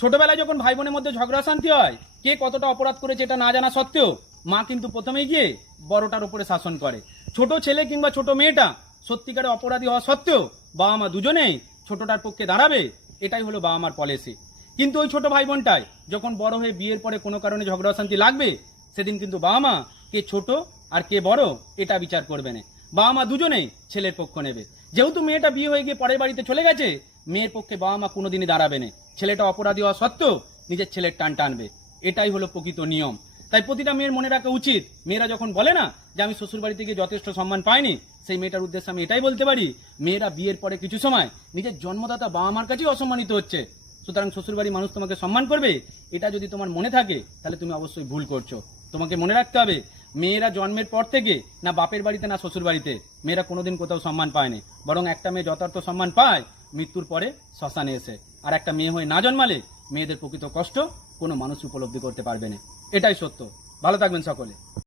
ছোটবেলায় যখন ভাই বোনের মধ্যে ঝগড়া শান্তি হয়, কে কতটা অপরাধ করেছে এটা না জানা সত্ত্বেও মা কিন্তু প্রথমেই গিয়ে বড়টার উপরে শাসন করে। ছোট ছেলে কিংবা ছোট মেয়েটা সত্যিকারে অপরাধী হওয়া সত্ত্বেও বাবা মা দুজনেই ছোটটার পক্ষে দাঁড়াবে, এটাই হলো বাবা মার পলিসি। কিন্তু ওই ছোট ভাই বোনটাই যখন বড় হয়ে বিয়ের পরে কোনো কারণে ঝগড়া শান্তি লাগবে, সেদিন কিন্তু বাবা মা কে ছোট আর কে বড় এটা বিচার করবে না, বাবা মা দুজনেই ছেলের পক্ষ নেবে। যেহেতু মেয়েটা বিয়ে হয়ে গিয়ে পরের বাড়িতে চলে গেছে, মেয়ের পক্ষে বাবা মা কোনোদিনই দাঁড়াবে না, ছেলেটা অপরাধী হওয়া সত্ত্বেও নিজের ছেলের টান টানবে। এটাই হলো প্রকৃত নিয়ম। তাই প্রতিটা মেয়ের মনে রাখা উচিত, মেয়েরা যখন বলে না যে আমি শ্বশুর বাড়িতে গিয়ে যথেষ্ট সম্মান পাইনি, সেই মেয়েটার উদ্দেশ্যে আমি এটাই বলতে পারি, মেয়েরা বিয়ের পরে কিছু সময় নিজের জন্মদাতা বাবা মার কাছেই অসম্মানিত হচ্ছে। সুতরাং শ্বশুরবাড়ির মানুষ তোমাকে সম্মান করবে, এটা যদি তোমার মনে থাকে তাহলে তুমি অবশ্যই ভুল করছো। তোমাকে মনে রাখতে হবে, মেয়েরা জন্মের পর থেকে না বাপের বাড়িতে না শ্বশুর বাড়িতে মেয়েরা কোনোদিন কোথাও সম্মান পায়নি, বরং একটা মেয়ে যথার্থ সম্মান পায় মৃত্যুর পরে শ্মশানে এসে। আর একটা মেয়ে হয়ে না জন্মালে মেয়েদের প্রকৃত কষ্ট কোনো মানুষ উপলব্ধি করতে পারবে না। এটাই সত্য। ভালো থাকবেন সকলে।